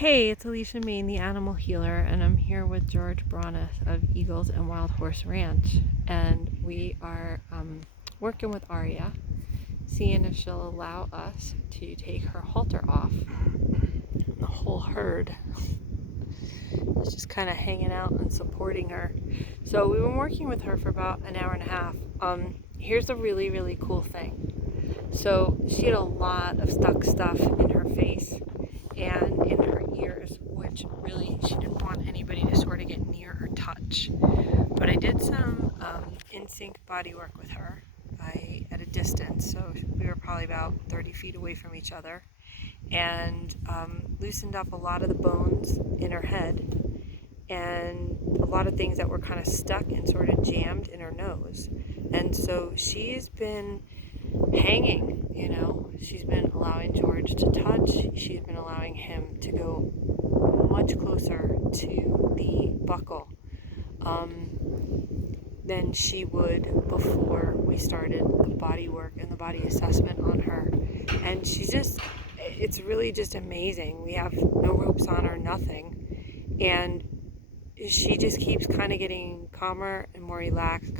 Hey, it's Alicia Main, the animal healer, and I'm here with George Brauneis of Eagles and Wild Horse Ranch. And we are working with Arya, seeing if she'll allow us to take her halter off. The whole herd is just kind of hanging out and supporting her. So we've been working with her for about an hour and a half. Here's the really, really cool thing. So she had a lot of stuck stuff in her face and in her ears, which really she didn't want anybody to sort of get near or touch. But I did some in-sync body work with her at a distance, so we were probably about 30 feet away from each other, and loosened up a lot of the bones in her head and a lot of things that were kind of stuck and sort of jammed in her nose. And so she's been hanging, she's been allowing George to touch, she's been allowing him to go much closer to the buckle than she would before we started the body work and the body assessment on her. And it's really just amazing. We have no ropes on her, nothing, and she just keeps kind of getting calmer and more relaxed.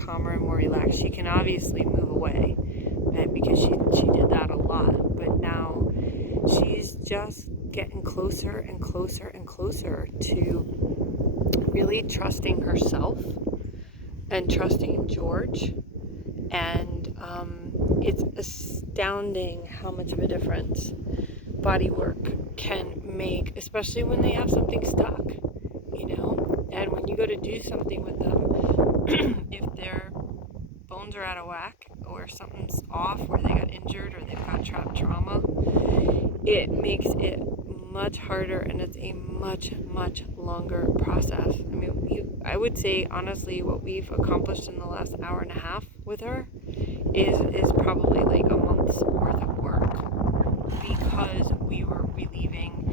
She can obviously move away, right, because she did that a lot, but now she's just getting closer and closer and closer to really trusting herself and trusting George. And it's astounding how much of a difference body work can make, especially when they have something stuck, and when you go to do something with them, if their bones are out of whack or something's off where they got injured or they've got trauma, it makes it much harder, and it's a much longer process. I mean, I would say honestly what we've accomplished in the last hour and a half with her is probably like a month's worth of work, because we were relieving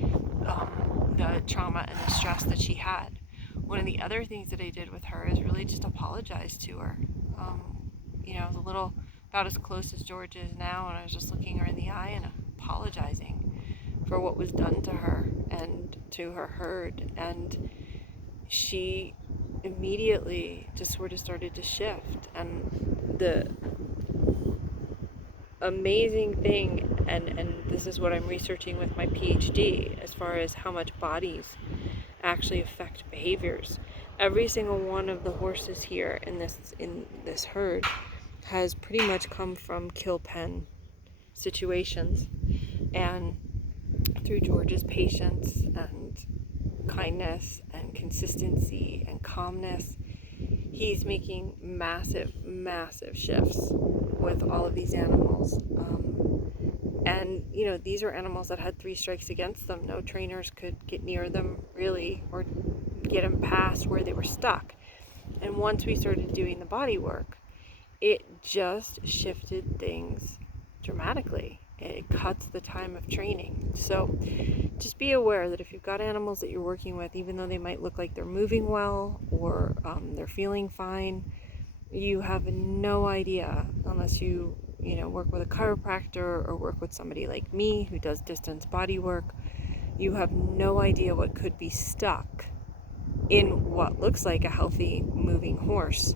the trauma and the stress that she had. One of the other things that I did with her is really just apologize to her. I was a little about as close as George is now, and I was just looking her in the eye and apologizing for what was done to her and to her herd. And she immediately just sort of started to shift. And the amazing thing, and this is what I'm researching with my PhD, as far as how much bodies actually affect behaviors. Every single one of the horses here in this herd has pretty much come from kill pen situations, and through George's patience and kindness and consistency and calmness, he's making massive shifts with all of these animals. And these are animals that had 3 strikes against them. No trainers could get near them really, or get them past where they were stuck. And once we started doing the body work, it just shifted things dramatically. It cuts the time of training. So just be aware that if you've got animals that you're working with, even though they might look like they're moving well or they're feeling fine, you have no idea, unless you work with a chiropractor or work with somebody like me who does distance body work, you have no idea what could be stuck in what looks like a healthy moving horse.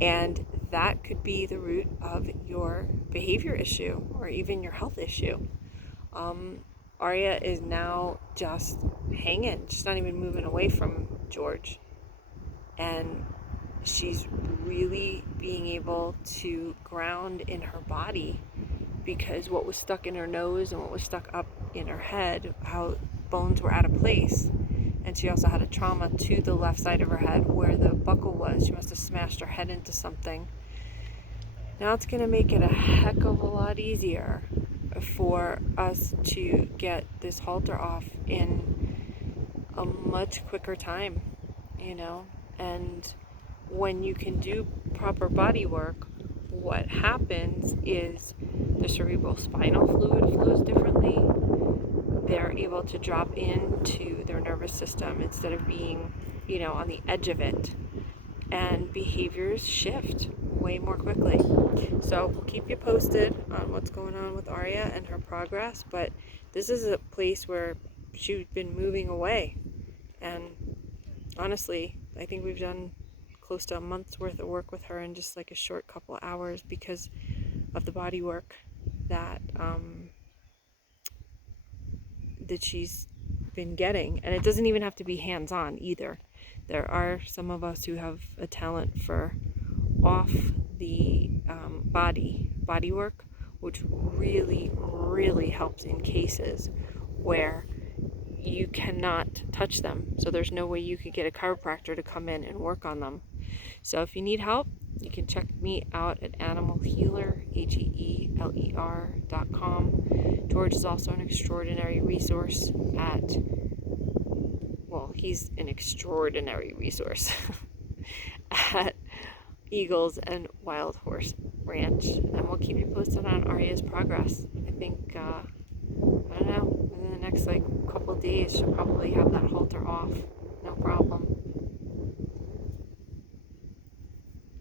And that could be the root of your behavior issue or even your health issue. Arya is now just hanging. She's not even moving away from George. And she's really being able to ground in her body, because what was stuck in her nose and what was stuck up in her head, how bones were out of place. And she also had a trauma to the left side of her head where the buckle was. She must have smashed her head into something. Now it's going to make it a heck of a lot easier for us to get this halter off in a much quicker time, and when you can do proper body work, what happens is the cerebral spinal fluid flows differently. They're able to drop into their nervous system instead of being, on the edge of it. And behaviors shift way more quickly. So we'll keep you posted on what's going on with Arya and her progress. But this is a place where she's been moving away. And honestly, I think we've done close to a month's worth of work with her in just like a short couple of hours because of the body work that that she's been getting. And it doesn't even have to be hands-on either. There are some of us who have a talent for off the body work, which really helps in cases where you cannot touch them. So there's no way you could get a chiropractor to come in and work on them. So if you need help, you can check me out at animalhealer, HEELER.com. George is also an extraordinary resource he's an extraordinary resource at Eagles and Wild Horse Ranch. And we'll keep you posted on Arya's progress. I think, I don't know, within the next couple days, she'll probably have that halter off.